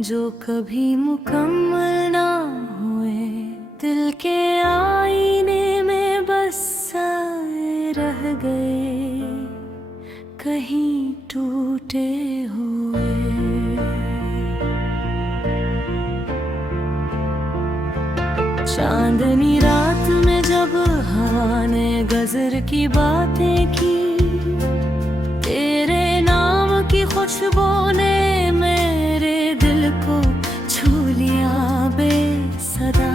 जो कभी मुकम्मल ना हुए, दिल के आईने में बस साए रह गए, कहीं टूटे हुए। चांदनी रात में जब हवा ने गजर की बातें की, तेरे नाम की खुशबू ने मेरे दिल को छू लिया बेसदा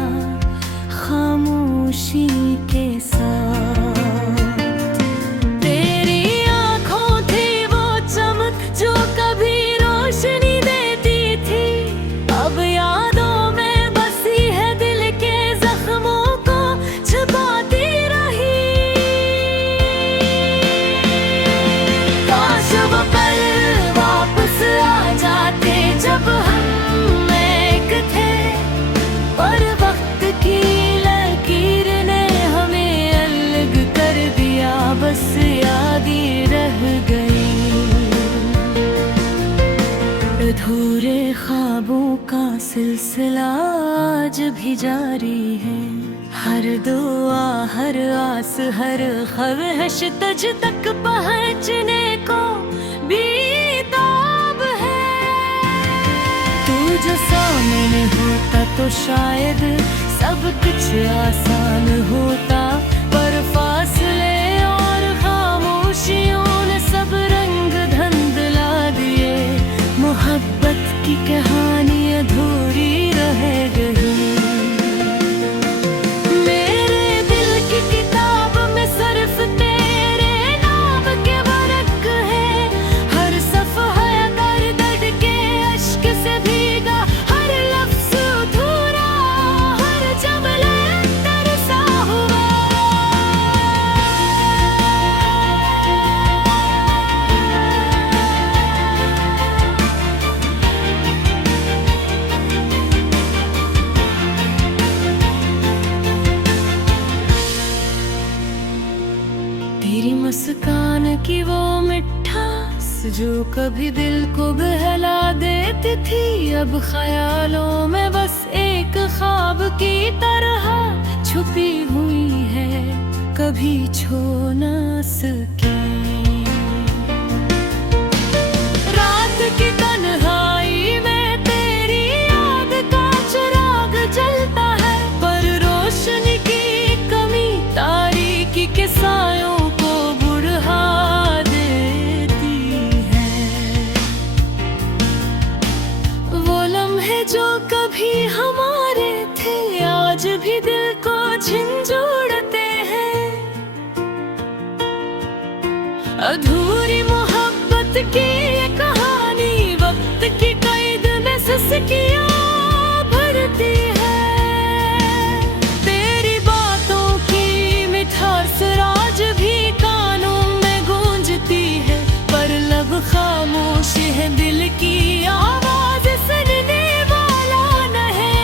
खामोशी के साथ। तेरी आंखों थी वो चमक जो कभी रोशनी देती थी, अब यादों में बसी है दिल के जख्मों को छुपाती रही। काश वो पल वापस आ जाते जब हम एक थे, पर वक्त की लकीर ने हमें अलग कर दिया, बस याद ही रह गई। अधूरे ख्वाबों का सिलसिला आज भी जारी है, हर दुआ हर आस हर ख्वाहिश तुझ तक पहुँचने को बेताब है। तू जो सामने होता तो शायद सब कुछ आसान होता, पर फासले और खामोशियों ने सब रंग धुंधला दिए, मोहब्बत की कहानी अधूरी रह गई। मेरे दिल की किताब में सिर्फ तेरे नाम के वर्क है, हर सफ़हा दर्द के अश्क से भीगा, हर लफ्ज़ अधूरा, हर जुमला तरसा हुआ। तेरी मुस्कान की वो मिठास जो कभी दिल को बहला देती थी, अब ख्यालों में बस एक ख्वाब की तरह छुपी हुई है, कभी छू न सकी। रात की तन्हाई में तेरी याद का चिराग जलता है, पर रोशनी की कमी तारीकी के सायों को बुढ़ा देती है। वो लम्हे जो कभी हमारे थे आज भी दिल को झंझोड़ते हैं, अधूरी मोहब्बत की ये कहानी वक्त की कैद में सिसकियां भरती है। तेरी बातों की मिठास आज भी कानों में गूंजती है, पर लब खामोश है, दिल की आवाज सुनने वाला नहीं।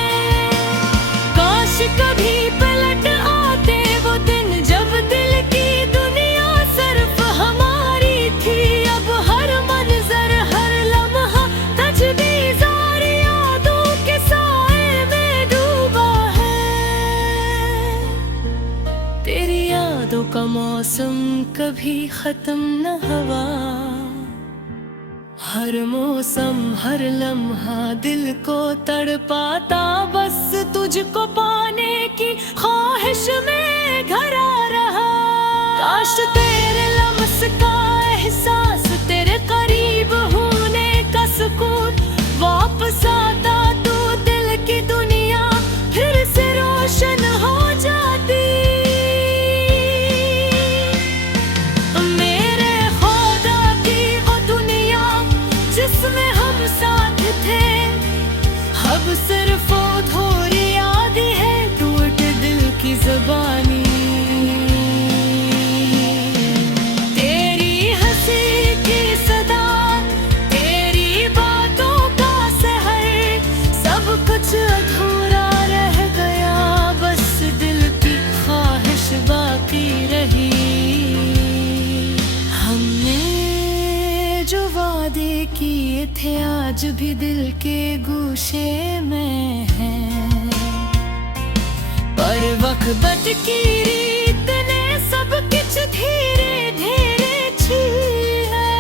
काश कभी पलट आते वो दिन जब दिल की दुनिया सिर्फ हमारी थी, अब हर मंजर हर लम्हा तजवीज़ार यादों के साए में डूबा है। तेरी यादों का मौसम कभी खत्म न हुआ, हर मौसम हर लम्हा दिल को तड़पाता, बस तुझको पाने की ख्वाहिश में घरा रहा। काश तेरे लम्स का एहसास, तेरे करीब होने का सुकून वापस आता, तू दिल की दुनिया फिर से रोशन हो जाती। मेरे खुदा की वो दुनिया जिसमें हम साथ थे, अब सिर्फ अधूरी याद है, टूट दिल की ज़बानी। तेरी हंसी थे आज भी दिल के गूशे में हैं। पर वक्त की रीत ने सब कुछ धीरे धीरे छीन है।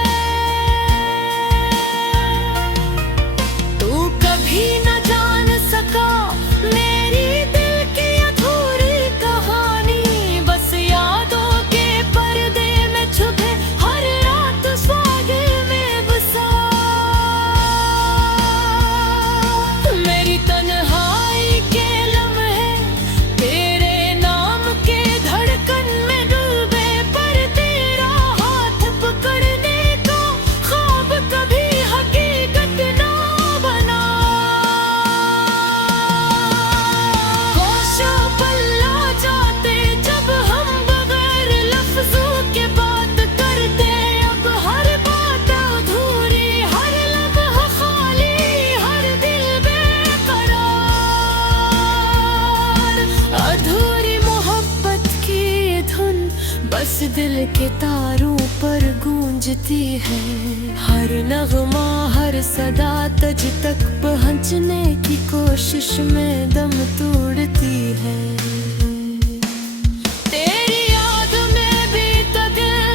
तू कभी न जान सका मेरी दिल की अधूरी कहानी, बस यादों के पर्दे में छुपे हर रात स्वागत में बसा। मेरी तन्हाई के लम्हे तेरे नाम के धड़कन में डूबे, पर तेरा हाथ पकड़ने को ख्वाब कभी हकीकत ना बना। होशों पल्ला जाते जब हम बगैर लफ्जों के बात करते, अब हर बात अधूरी, हर लम्हा खाली, हर दिल बेकरार। अधूरी मोहब्बत की धुन बस दिल के तारों पर गूंजती है। हर नगमा हर सदा तुझ तक पहुंचने की कोशिश में दम तोड़ती है। तेरी याद में बीता दिल,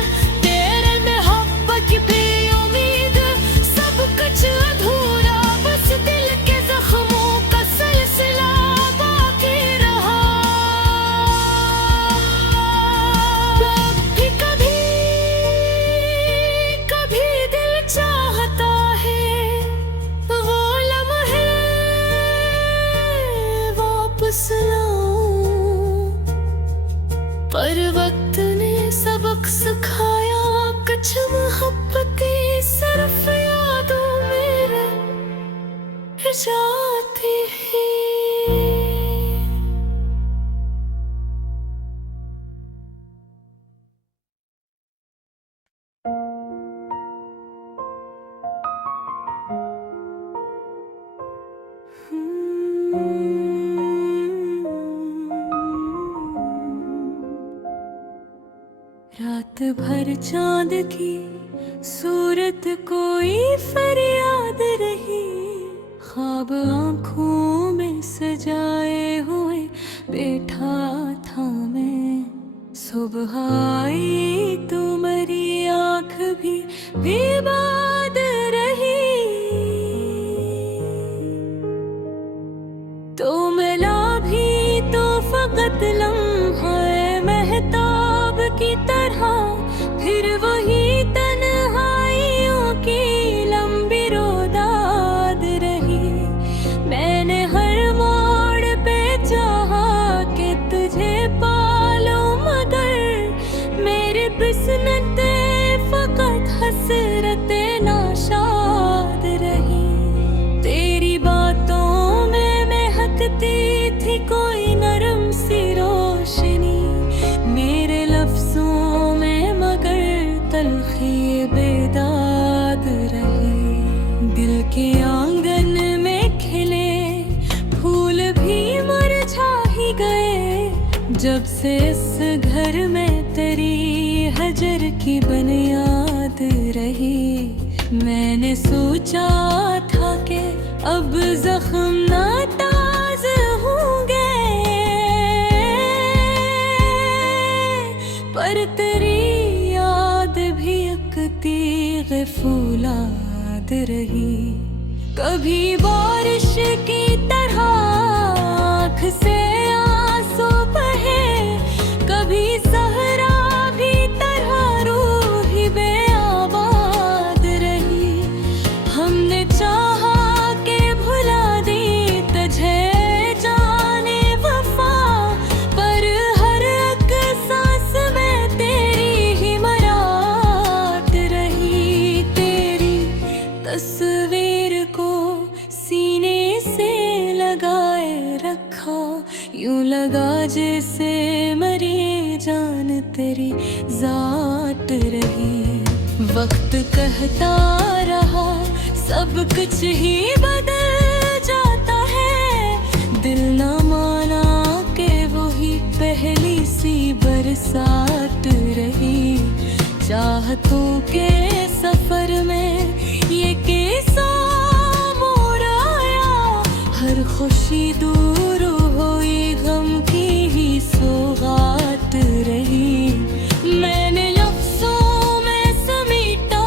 तेरे मोहब्बत की उम्मीद, सब कुछ अधूरा, बस दिल के जख्मों का सिलसिला बाकी रहा। भी कभी कभी दिल चाहता है वो लम्हे वापस लाऊं, पर वक्त ने सबक सिखाया कुछ मोहब्बतें सिर्फ यादों में रह जाती हैं। रात भर चांद की सूरत कोई फरियाद रही, ख्वाब आंखों में सजाए हुए बैठा था मैं। सुबह आई तो मेरी आँख भी बाद रही, तो मिला भी तो फकत लम्हा महताब की तरह, फिर वही तन्हाइयों की लंबी रोदाद रही। मैंने हर मोड़ पे चाहा कि तुझे पालूं, मगर मेरी किस्मत फकत हसरते नाशाद रही। तेरी बातों में महकती थी कोई नरम सी रोशनी, मेरे लफ्जों में मगर तलखी बेदाद रही। दिल के आंगन में खिले फूल भी मुरझा ही गए, जब से इस घर में तेरी हजर की बुनियाद रही। मैंने सोचा था कि अब जख्म ना ताज़ा होंगे, पर तेरी याद भी एक तीग़ फौलाद रही। कभी बारिश की तरह आँख से आंसू बहे, कभी सहरा भी तरह रूह ही बेआबाद रही। हमने चाहा के भुला दी तुझे जाने वफा, पर हर एक सांस में तेरी ही मराद रही। तेरी तस्वीर को सीने से लगाए रखा, यूं लगा जैसे मरी जान तेरी जाट रही। वक्त कहता रहा सब कुछ ही बदल जाता है, दिल न माना के वही पहली सी बरसात रही। चाहतों के सफर में ये कैसा खुशी दूर हुई, गम की ही सौगात रही। मैंने लफ्ज़ों में समेटा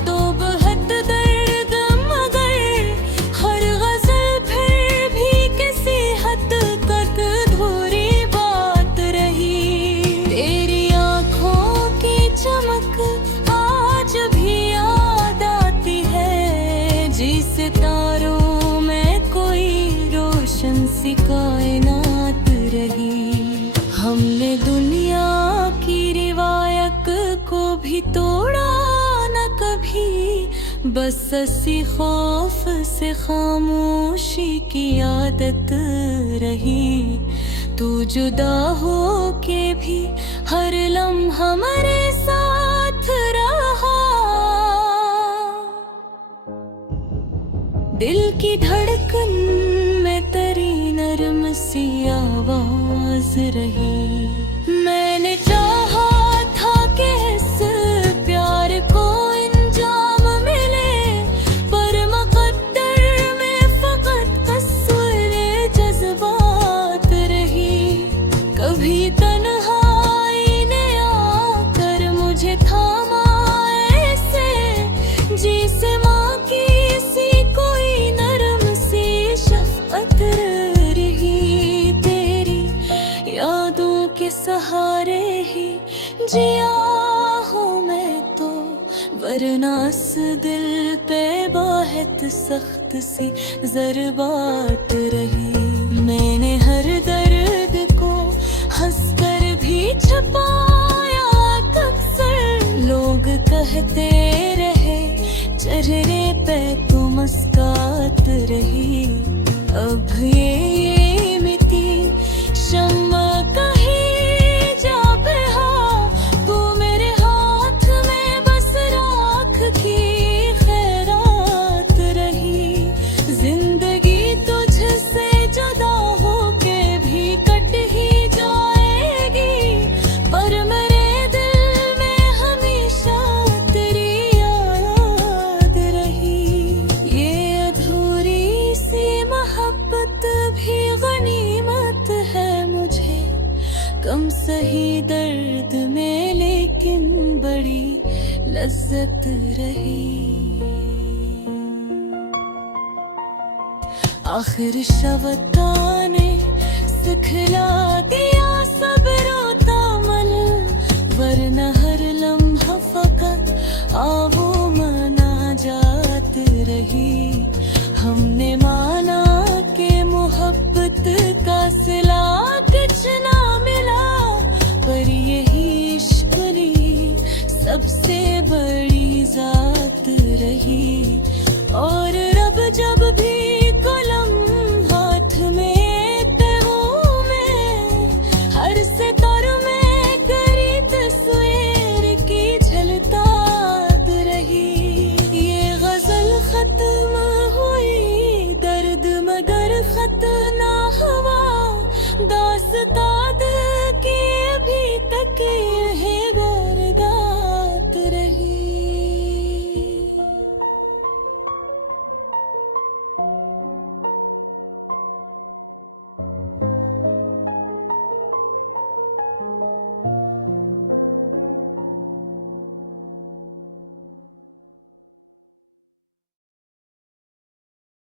तो बहुत दर्द, मगर हर गज़ल फिर भी किसी हद तक अधूरी बात रही। तेरी आँखों की चमक आज भी याद आती है, जिसे तारों में कोई रोशन सी कायनात रही। हमने दुनिया की रिवायत को भी तोड़ा न कभी, बस हंसी खौफ से खामोशी की आदत रही। तू जुदा हो के भी हर लम्हा हमारे साथ रहा। दिल की धड़कन में तेरी नरम सी आवाज रही। मैंने चाहा था कि इस प्यार को अंजाम मिले, पर मुक़द्दर में फ़क़त तस्वीरे जज़्बात रही। कभी तन्हाई ने आकर मुझे थामा ऐसे, जिसे माँ की सी कोई नरम सी शफ़क़त रही। तेरी यादों के सहारे ही जिया हूँ मैं तो, वरना इस दिल पे बहुत सख्त सी ज़रबात रही। मैंने हर दर्द को हंसकर भी छुपाया, अक्सर लोग कहते रहे चेहरे पे तो मुस्कात रही। अब ये मिटी शम्मा कहीं जा बहा, तू मेरे हाथ में बस राख की खैरात रही। जिंदगी तुझसे जुदा होके भी कट ही जाएगी, पर मेरे दिल में हमेशा तेरी याद रही। ये अधूरी सी मोहब्बत भी गनीमत है मुझे, कम सही दर्द में लेकिन बड़ी लज्जत रही। आखिर शवता ने सिखला दिया सब्र मन, वरना हर लम्हा फ़क़त आवो मना जात रही। हमने माना के मोहब्बत का सिला कुछ ना मिला, पर यही इश्क़ की सबसे बड़ी ज़ात